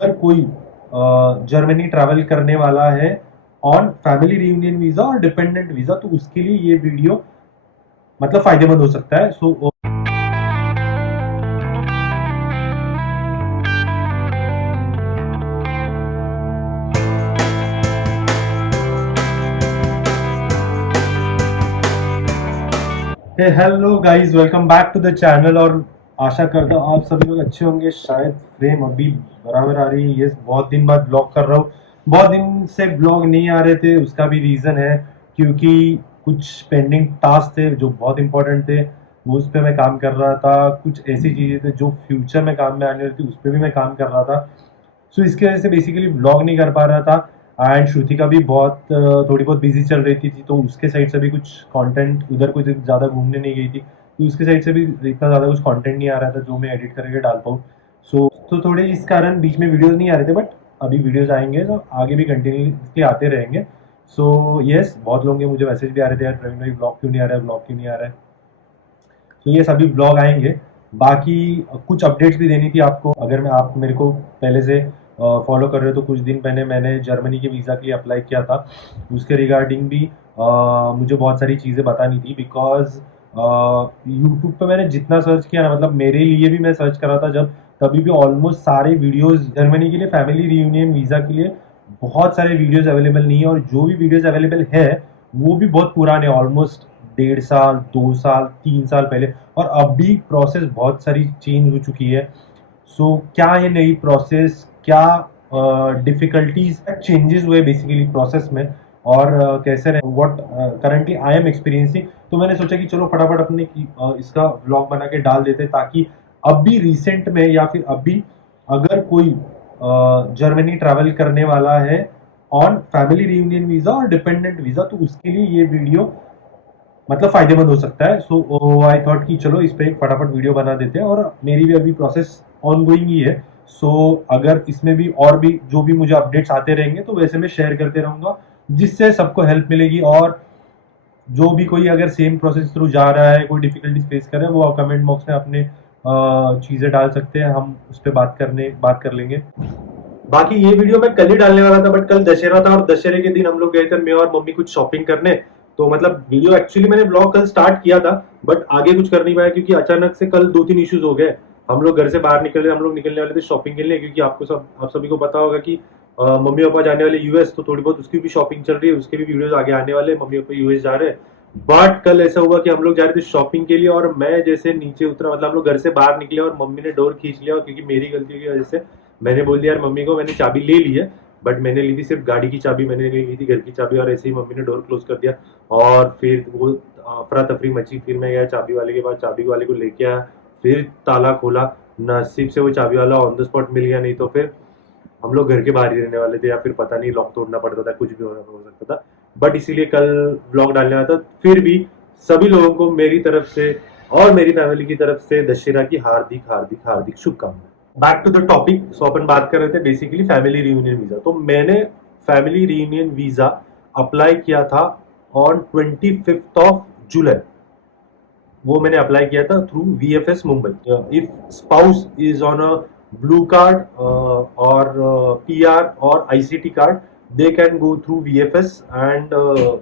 अगर कोई Germany travel करने वाला है ऑन फैमिली रियूनियन वीजा और डिपेंडेंट वीजा, तो उसके लिए ये वीडियो मतलब फायदेमंद हो सकता है। So hello guys, welcome back to the channel. और आशा करता हूँ आप सभी लोग अच्छे होंगे। शायद फ्रेम अभी बराबर आ रही है। ये बहुत दिन बाद ब्लॉग कर रहा हूँ। बहुत दिन से ब्लॉग नहीं आ रहे थे, उसका भी रीज़न है क्योंकि कुछ पेंडिंग टास्क थे जो बहुत इंपॉर्टेंट थे, वो उस पर मैं काम कर रहा था। कुछ ऐसी चीज़ें थी जो फ्यूचर में काम में आने वाली थी, उस पर भी मैं काम कर रहा था। सो इसकी वजह से बेसिकली व्लॉग नहीं कर पा रहा था। एंड श्रुतिका भी थोड़ी बहुत बिजी चल रही थी, तो उसके साइड से भी कुछ कंटेंट, उधर कुछ ज़्यादा घूमने नहीं गई थी, तो उसके साइड से भी इतना ज़्यादा कुछ कंटेंट नहीं आ रहा था जो मैं एडिट करके डाल पाऊँ। सो तो थोड़े इस कारण बीच में वीडियोस नहीं आ रहे थे, बट अभी वीडियोस आएंगे तो आगे भी कंटिन्यूसली आते रहेंगे। सो यस, बहुत लोगों के मुझे मैसेज भी आ रहे थे, यार प्रवीण भाई ब्लॉग क्यों नहीं आ रहा है, ब्लॉग क्यों नहीं आ रहा है। तो ये सभी ब्लॉग आएंगे। बाकी कुछ अपडेट्स भी देनी थी आपको। अगर मैं आप मेरे को पहले से फॉलो कर रहे हो तो कुछ दिन पहले मैंने जर्मनी के वीज़ा के लिए अप्लाई किया था। उसके रिगार्डिंग भी मुझे बहुत सारी चीज़ें बतानी थी, बिकॉज यूट्यूब पे मैंने जितना सर्च किया ना, मतलब मेरे लिए भी मैं सर्च कर रहा था जब, तभी भी ऑलमोस्ट सारे वीडियोस जर्मनी के लिए फैमिली रियूनियन वीज़ा के लिए बहुत सारे वीडियोस अवेलेबल नहीं है। और जो भी वीडियोस अवेलेबल है वो भी बहुत पुराने, ऑलमोस्ट 1.5 साल, 2 साल, 3 साल पहले। और अभी प्रोसेस बहुत सारी चेंज हो चुकी है। सो क्या ये नई प्रोसेस, क्या डिफिकल्टीज चेंजेस हुए बेसिकली प्रोसेस में, और कैसे रहे, what currently I am experiencing. तो मैंने सोचा कि चलो फटाफट अपने इसका व्लॉग बना के डाल देते, ताकि अभी रिसेंट में या फिर अभी अगर कोई जर्मनी ट्रैवल करने वाला है ऑन फैमिली रियूनियन वीजा और डिपेंडेंट वीजा, तो उसके लिए ये वीडियो मतलब फायदेमंद हो सकता है। सो आई थॉट कि चलो इस पे एक फटाफट वीडियो बना देते हैं। और मेरी भी अभी प्रोसेस ऑन गोइंग ही है। सो अगर इसमें भी और भी जो भी मुझे अपडेट्स आते रहेंगे तो वैसे मैं शेयर करते रहूंगा, जिससे सबको हेल्प मिलेगी। और जो भी कोई अगर सेम प्रोसेस थ्रू जा रहा है, कोई डिफिकल्टीज फेस कर रहा है, वो कमेंट बॉक्स में अपने चीज़ें डाल सकते हैं, हम उस पर बात कर लेंगे। बाकी ये वीडियो मैं कल ही डालने वाला था, बट कल दशहरा था और दशहरे के दिन हम लोग गए थे, मैं और मम्मी कुछ शॉपिंग करने। तो मतलब वीडियो एक्चुअली मैंने ब्लॉग कल स्टार्ट किया था, बट आगे कुछ कर नहीं पाया क्योंकि अचानक से कल 2-3 इश्यूज हो गए। हम लोग घर से बाहर निकले, हम लोग निकलने वाले थे शॉपिंग के लिए, क्योंकि आप सभी को पता होगा कि मम्मी पापा जाने वाले यूएस, तो थोड़ी बहुत उसकी भी शॉपिंग चल रही है, उसके भी वीडियोज आगे आने वाले। मम्मी पापा यूएस जा रहे हैं। बट कल ऐसा हुआ कि हम लोग जा रहे थे शॉपिंग के लिए, और मैं जैसे नीचे उतरा, मतलब हम लोग घर से बाहर निकले और मम्मी ने डोर खींच लिया, क्योंकि मेरी गलती की वजह से मैंने बोल दिया यार मम्मी को मैंने चाबी ले ली है, बट मैंने ली थी सिर्फ गाड़ी की चाबी, मैंने नहीं ली थी घर की चाबी। और ऐसे ही मम्मी ने डोर क्लोज कर दिया और फिर वो अफरा तफरी मची। फिर मैं गया चाबी वाले के पास, चाबी वाले को लेके आया, फिर ताला खोला। नसीब से वो चाबी वाला ऑन द स्पॉट मिल गया, नहीं तो फिर हम लोग घर के बाहर ही रहने वाले थे, या फिर पता नहीं लॉक तोड़ना पड़ता था, कुछ भी हो सकता था। बट इसीलिए कल ब्लॉग डालने वाला था। फिर भी सभी लोगों को मेरी तरफ से और मेरी फैमिली की तरफ से दशहरा की हार्दिक हार्दिक हार्दिक शुभकामनाएं। Back to the topic. So अपन बात कर रहे थे बेसिकली फैमिली रियूनियन वीजा। तो मैंने फैमिली रियूनियन वीजा अप्लाई किया था ऑन 25 जुलाई। वो मैंने अप्लाई किया था through VFS Mumbai. If spouse is on a blue card और PR और ICT card, they can go through VFS। And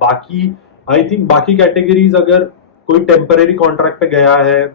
बाकी आई थिंक बाकी कैटेगरीज, अगर कोई टेम्पररी कॉन्ट्रैक्ट पे गया है,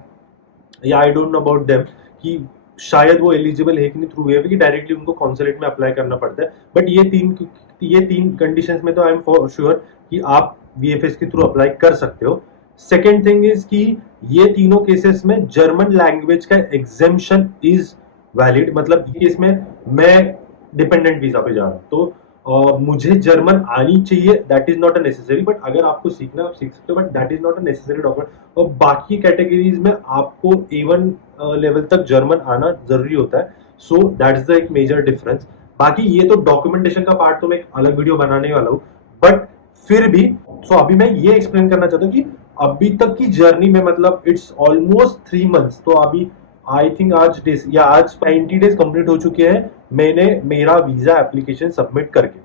या I don't know about them कि शायद वो एलिजिबल है कि नहीं थ्रू VFS, कि डायरेक्टली उनको कॉन्सुलेट में अप्लाई करना पड़ता है। बट ये तीन कंडीशंस में तो आई एम फॉर श्योर कि आप VFS के थ्रू अप्लाई कर सकते हो। सेकेंड थिंग इज कि ये तीनों केसेस में जर्मन लैंग्वेज का एग्जेम्पशन इज वैलिड। मतलब केस में मैं डिपेंडेंट वीजा पे जा रहा हूँ, तो मुझे जर्मन आनी चाहिए, that is not a necessary. But अगर आपको सीखना आप सीख सकते हो, but that is not a necessary document. और बाकी कैटेगरीज में आपको A1 लेवल तक जर्मन आना जरूरी होता है। सो दैट इज द एक मेजर डिफरेंस। बाकी ये तो डॉक्यूमेंटेशन का पार्ट तो मैं एक अलग वीडियो बनाने वाला हूँ, बट फिर भी अभी मैं ये एक्सप्लेन करना चाहता हूँ कि अभी तक की जर्नी में, मतलब इट्स ऑलमोस्ट 3 मंथ्स। तो अभी आई थिंक आज 90 डेज कंप्लीट हो चुके हैं मैंने मेरा वीजा एप्लीकेशन सबमिट करके।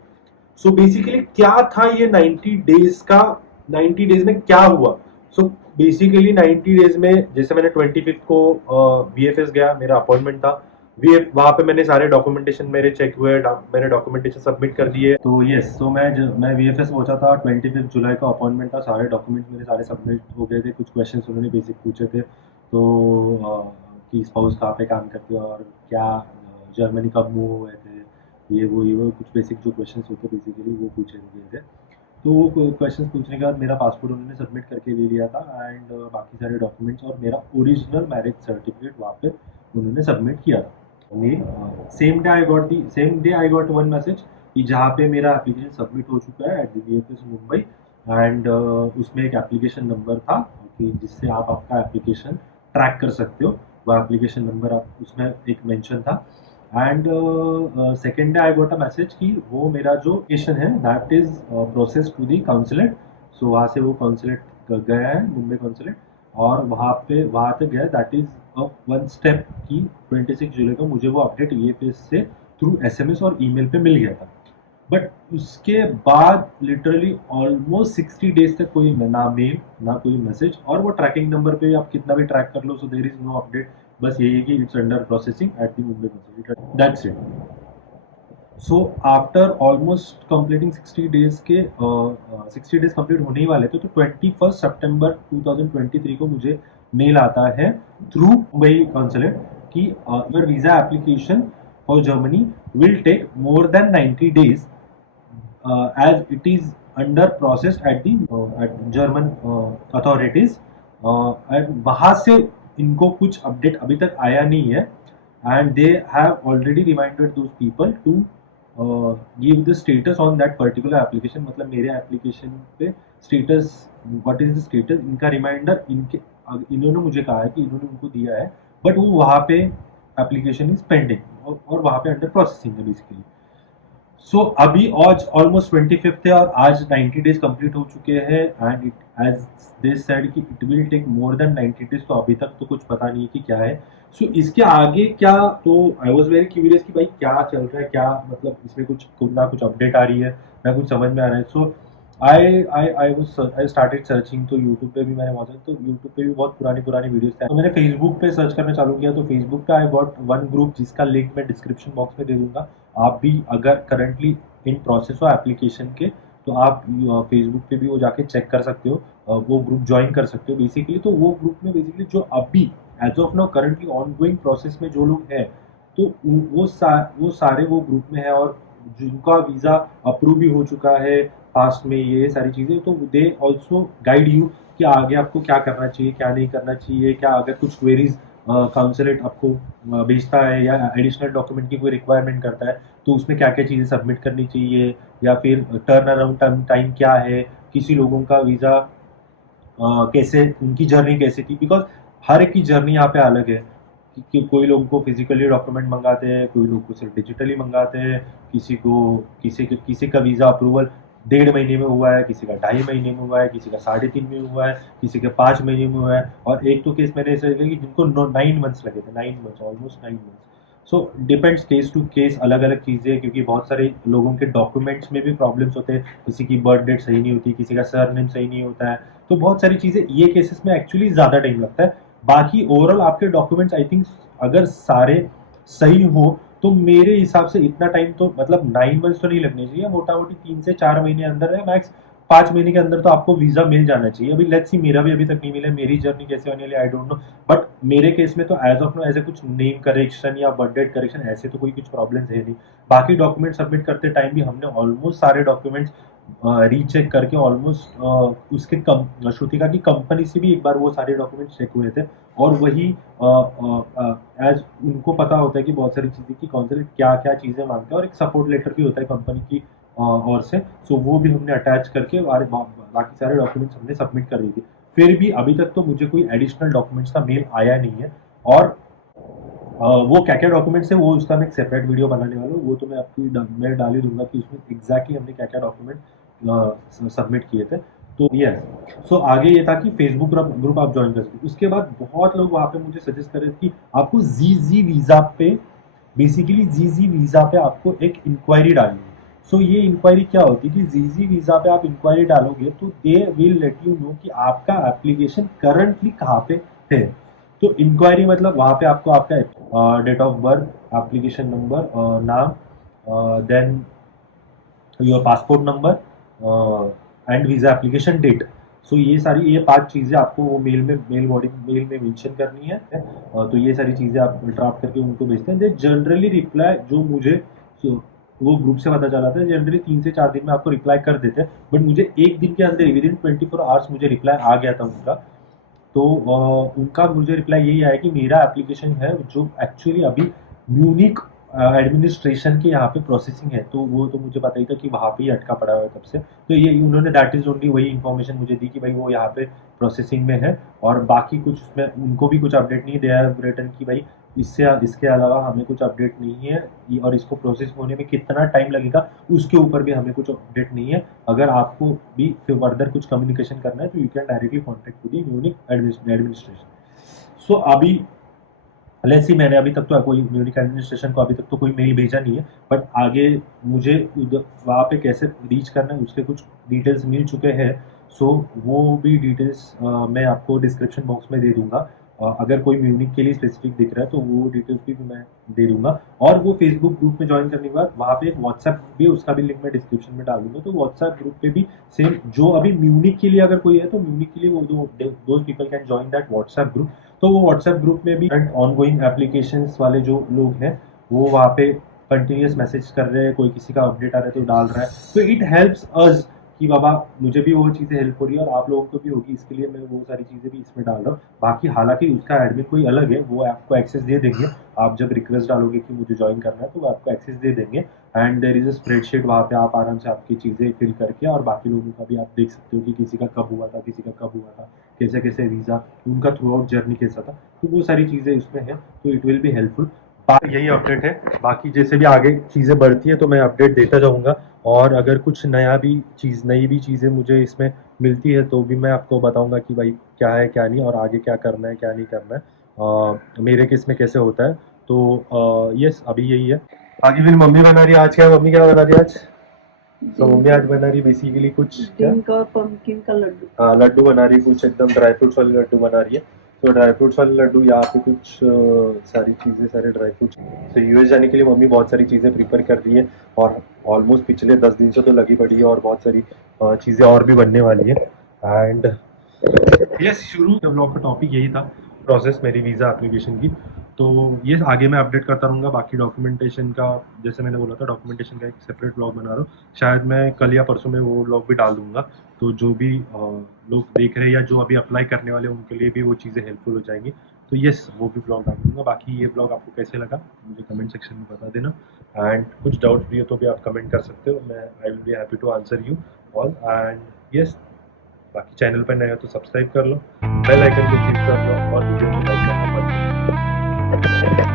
सो बेसिकली क्या था ये 90 डेज का, 90 डेज में क्या हुआ। सो बेसिकली 90 डेज में जैसे मैंने 25 को VFS गया, मेरा अपॉइंटमेंट था। वहाँ पे मैंने सारे डॉक्यूमेंटेशन मेरे चेक हुए, मैंने डॉक्यूमेंटेशन सबमिट कर दिए। तो यस, सो मैं VFS पहुंचा था, 25 जुलाई का अपॉइंटमेंट था, सारे डॉक्यूमेंट्स मेरे सारे सबमिट हो गए थे। कुछ क्वेश्चन उन्होंने बेसिक पूछे थे, तो कि स्पाउस कहाँ पे काम करते हो और क्या जर्मनी कब मूव हुए थे, ये वो कुछ बेसिक जो क्वेश्चन होते बेसिकली वो पूछे गए थे। तो वो क्वेश्चन पूछने के बाद मेरा पासपोर्ट उन्होंने सबमिट करके ले लिया था, एंड बाकी सारे डॉक्यूमेंट्स और मेरा ओरिजिनल मैरिज सर्टिफिकेट वहाँ पे उन्होंने सबमिट किया था। Same day I got one message कि जहाँ पे मेरा एप्लीकेशन सबमिट हो चुका है at the VFS Mumbai, and उसमें एक एप्लीकेशन नंबर था कि जिससे आप आपका एप्लीकेशन ट्रैक कर सकते हो। वो एप्लीकेशन नंबर आप उसमें एक मेंशन था, and second day I got a message कि वो मेरा जो एप्लीकेशन है that is process to the consulate. So वहाँ से वो काउंसलेट गया है, मुंबई काउंसलेट, और वहाँ तक गया दैट इज वन स्टेप की 26 जुलाई को मुझे वो अपडेट VFS से थ्रू SMS और ईमेल पे मिल गया था। बट उसके बाद लिटरली ऑलमोस्ट 60 डेज तक कोई ना मेल ना कोई मैसेज, और वो ट्रैकिंग नंबर पे आप कितना भी ट्रैक कर लो, सो देर इज नो अपडेट। बस यही है कि it's under processing at the Mumbai council, that's it. So after almost completing 60 days के 60 डेज कंप्लीट होने ही वाले थे, तो 21 सितंबर 2023 को मुझे मेल आता है थ्रू मुंबई कॉन्सुलेट कि your visa application for Germany will take more than 90 days as it is under process at the at German authorities, and वहाँ से इनको कुछ अपडेट अभी तक आया नहीं है, and they have already reminded those people to give the status on that particular application. मतलब मेरे एप्लीकेशन पे status, what is the status, इनका रिमाइंडर इन्होंने मुझे कहा है कि इन्होंने उनको दिया है, बट वो वहाँ पे एप्लीकेशन इज पेंडिंग और वहाँ पे अंडर प्रोसेसिंग है बेसिकली। सो अभी आज ऑलमोस्ट 25th है और आज 90 डेज कंप्लीट हो चुके हैं, and it as they said कि it will take more than 90 days. तो अभी तक तो कुछ पता नहीं है कि क्या है। सो इसके आगे क्या, तो आई वॉज वेरी क्यूरियस कि भाई क्या चल रहा है, क्या मतलब इसमें कुछ ना कुछ अपडेट आ रही है, ना कुछ समझ में आ रहा है। सो आई स्टार्टेड सर्चिंग। तो यूट्यूब पे भी मैंने वॉच, तो यूट्यूब पे भी बहुत पुरानी पुरानी वीडियोस थे, तो मैंने फेसबुक पे सर्च करना चालू किया। तो फेसबुक पे आई गॉट वन ग्रुप जिसका लिंक मैं डिस्क्रिप्शन बॉक्स में दे दूंगा। आप भी अगर करंटली इन प्रोसेस हो एप्लीकेशन के, तो आप फेसबुक पे भी वो जाके चेक कर सकते हो, वो ग्रुप ज्वाइन कर सकते हो बेसिकली। तो वो ग्रुप में बेसिकली जो अभी as of now currently ongoing process में जो लोग हैं, तो वो सारे वो ग्रुप में है, और जिनका वीज़ा अप्रूव भी हो चुका है पास्ट में, ये सारी चीज़ें, तो दे ऑल्सो गाइड यू कि आगे आपको क्या करना चाहिए, क्या नहीं करना चाहिए, क्या अगर कुछ क्वेरीज काउंसलेट आपको भेजता है या एडिशनल डॉक्यूमेंट की कोई रिक्वायरमेंट करता है, तो उसमें क्या क्या चीज़ें सबमिट करनी चाहिए, या फिर टर्न अराउंड टाइम क्या है, किसी लोगों का वीज़ा कैसे, उनकी जर्नी कैसी थी, बिकॉज हर एक की जर्नी यहाँ पे अलग है। कि कोई लोगों को फिजिकली डॉक्यूमेंट मंगाते हैं, कोई लोग को सिर्फ डिजिटली मंगाते हैं, किसी का वीज़ा अप्रूवल 1.5 महीने में हुआ है, किसी का 2.5 महीने में हुआ है, किसी का 3.5 में हुआ है, किसी का 5 महीने में हुआ है, और एक तो केस मैंने ऐसे देखा कि जिनको 9 मंथ्स लगे थे, 9 months, almost 9 months. So depends case to case, अलग अलग चीज़ें, क्योंकि बहुत सारे लोगों के डॉक्यूमेंट्स में भी प्रॉब्लम्स होते हैं, किसी की बर्थ डेट सही नहीं होती, किसी का सरनेम सही नहीं होता है, तो बहुत सारी चीज़ें ये केसेस में एक्चुअली ज़्यादा टाइम लगता है। बाकी ओवरऑल आपके डॉक्यूमेंट्स आई थिंक अगर सारे सही हो, तो मेरे हिसाब से इतना टाइम तो, मतलब 9 मंथ्स तो नहीं लगने चाहिए, मोटा मोटी 3 से 4 महीने अंदर है मैक्स। 5 महीने के अंदर तो आपको वीजा मिल जाना चाहिए। अभी लेट्स सी, मेरा भी अभी तक नहीं मिला, मेरी जर्नी कैसे होने वाली आई डोंट नो, बट मेरे केस में तो एज ऑफ नो ऐसे कुछ नेम करेक्शन या बर्थ डेट करेक्शन ऐसे तो कोई कुछ प्रॉब्लम्स है नहीं। बाकी डॉक्यूमेंट सबमिट करते टाइम भी हमने ऑलमोस्ट सारे डॉक्यूमेंट्स रीचेक करके ऑलमोस्ट उसके श्रुतिका की कंपनी से भी एक बार वो सारे डॉक्यूमेंट्स चेक हुए थे, और वही एज उनको पता होता है कि बहुत सारी चीज़ें की कौंसलेट क्या क्या चीज़ें मांगते हैं, और एक सपोर्ट लेटर भी होता है कंपनी की और से, सो वो भी हमने अटैच करके बाकी सारे डॉक्यूमेंट्स हमने सबमिट कर दिए थे। फिर भी अभी तक तो मुझे कोई एडिशनल डॉक्यूमेंट्स का मेल आया नहीं है, और वो क्या क्या डॉक्यूमेंट्स है वो उसका मैं एक सेपरेट वीडियो बनाने वाला हूँ, वो तो मैं डाल ही दूंगा कि उसमें एग्जैक्टली हमने क्या क्या डॉक्यूमेंट सबमिट किए थे। तो यस, सो आगे ये था कि फेसबुक ग्रुप आप ज्वाइन कर सकते। उसके बाद बहुत लोग वहाँ पे मुझे सजेस्ट कर रहे थे कि आपको जीजी वीज़ा पे, बेसिकली जीजी वीज़ा पे आपको एक इंक्वायरी डालनी है। सो ये इंक्वायरी क्या होती है कि जीजी वीज़ा पे आप इंक्वायरी डालोगे तो they will let you know कि आपका एप्लीकेशन करंटली कहाँ पे है। तो इंक्वायरी मतलब वहाँ पे आपको आपका date of birth, application number, नाम, then your passport number and visa application date. So ये 5 चीज़ें आपको वो मेल में मेंशन करनी है। तो ये सारी चीज़ें आप ड्राफ्ट करके उनको भेजते हैं। दे जनरली रिप्लाई जो मुझे so, वो ग्रुप से पता चला था, जनरली 3 से 4 दिन में आपको रिप्लाई कर देते हैं, बट मुझे एक दिन के अंदर विद इन 24 आवर्स मुझे रिप्लाई आ गया था उनका। तो उनका मुझे रिप्लाई यही आया कि मेरा एप्लीकेशन है जो एक्चुअली अभी म्यूनिक एडमिनिस्ट्रेशन के यहाँ पे प्रोसेसिंग है, तो वो तो मुझे पता ही था कि वहाँ पे ही अटका पड़ा हुआ है तब से। तो ये उन्होंने दैट इज़ ओनली वही इन्फॉर्मेशन मुझे दी कि भाई वो यहाँ पे प्रोसेसिंग में है, और बाकी कुछ उसमें उनको भी कुछ अपडेट नहीं दिया है रिटर्न की भाई इससे इसके अलावा हमें कुछ अपडेट नहीं है, और इसको प्रोसेस होने में कितना टाइम लगेगा उसके ऊपर भी हमें कुछ अपडेट नहीं है। अगर आपको भी फर्दर कुछ कम्युनिकेशन करना है तो you can directly contact with Munich administration. So अभी लेट्स सी, मैंने अभी तक तो कोई म्यूनिक एडमिनिस्ट्रेशन को अभी तक तो कोई मेल भेजा नहीं है, बट आगे मुझे वहाँ पे कैसे रीच करना है उसके कुछ डिटेल्स मिल चुके हैं। सो वो भी डिटेल्स मैं आपको डिस्क्रिप्शन बॉक्स में दे दूंगा। अगर कोई म्यूनिक के लिए स्पेसिफिक दिख रहा है तो वो डिटेल्स भी मैं दे दूंगा। और वो फेसबुक ग्रुप में ज्वाइन करने के बाद वहाँ पे एक व्हाट्सएप भी, उसका भी लिंक मैं डिस्क्रिप्शन में डाल दूंगा। तो व्हाट्सएप ग्रुप पे भी सेम, जो अभी म्यूनिक के लिए अगर कोई है तो म्यूनिक के लिए वो those people can join that WhatsApp group. तो वो व्हाट्सएप ग्रुप में भी ऑन गोइंग एप्लीकेशंस वाले जो लोग हैं वो वहाँ पे कंटिन्यूस मैसेज कर रहे हैं, कोई किसी का अपडेट आ रहा है तो डाल रहा है। तो इट हेल्प्स अस कि बाबा मुझे भी वो चीज़ें हेल्प हो रही है और आप लोगों को भी होगी, इसके लिए मैं वो सारी चीज़ें भी इसमें डाल रहा हूँ। बाकी हालांकि उसका एडमिन कोई अलग है, वो आपको एक्सेस दे देंगे। आप जब रिक्वेस्ट डालोगे कि मुझे ज्वाइन करना है तो वो आपको एक्सेस दे देंगे। And there is a spreadsheet, वहाँ पे आप आराम से आपकी चीज़ें फिल करके और बाकी लोगों का भी आप देख सकते हो कि किसी का कब हुआ था, किसी का कब हुआ था, कैसे कैसे वीज़ा, उनका थ्रू आउट जर्नी कैसा था। तो वो सारी चीज़ें उसमें हैं, तो इट विल बी हेल्पफुल। यही अपडेट है, बाकी जैसे भी आगे चीज़ें बढ़ती है तो मैं अपडेट देता जाऊँगा। और अगर कुछ नई भी चीज़ें मुझे इसमें मिलती है तो भी मैं आपको बताऊँगा कि भाई क्या है क्या नहीं, और आगे क्या करना है क्या नहीं करना है, मेरे केस में कैसे होता है। तो यस, अभी यही है। आगे फिर मम्मी बना रही है आज, क्या मम्मी क्या बना रही है आज? तो मम्मी आज बना रही बेसिकली कुछ क्या, का पंपकिन का लड्डू। हाँ लड्डू बना रही है, कुछ एकदम ड्राई फ्रूट्स वाले लड्डू बना रही है। तो ड्राई फ्रूट्स वाले लड्डू, यहाँ पे कुछ सारी चीज़ें, सारे ड्राई फ्रूट्स। तो यूएस जाने के लिए मम्मी बहुत सारी चीज़ें प्रिपेयर कर रही है, और ऑलमोस्ट पिछले 10 दिन से तो लगी पड़ी है, और बहुत सारी चीज़ें और भी बनने वाली है। एंड यस, शुरू ब्लॉग का टॉपिक यही था, प्रोसेस मेरी वीज़ा एप्लीकेशन की। तो ये आगे मैं अपडेट करता रहूँगा। बाकी डॉक्यूमेंटेशन का, जैसे मैंने बोला था, डॉक्यूमेंटेशन का एक सेपरेट ब्लॉग बना रहा हूँ, शायद मैं कल या परसों में वो ब्लॉग भी डाल दूँगा। तो जो भी लोग देख रहे हैं या जो अभी अप्लाई करने वाले हैं उनके लिए भी वो चीज़ें हेल्पफुल हो जाएंगी। तो यस, वो भी ब्लॉग डाल दूँगा। बाकी ये ब्लॉग आपको कैसे लगा मुझे कमेंट सेक्शन में बता देना। एंड कुछ डाउट्स भी हो तो भी आप कमेंट कर सकते हो, मैं I will be happy to answer you all. And yes, बाकी चैनल पर नए हो तो सब्सक्राइब कर लो, बेल आइकन को क्लिक कर लो, और वीडियो को लाइक करना मत भूलना।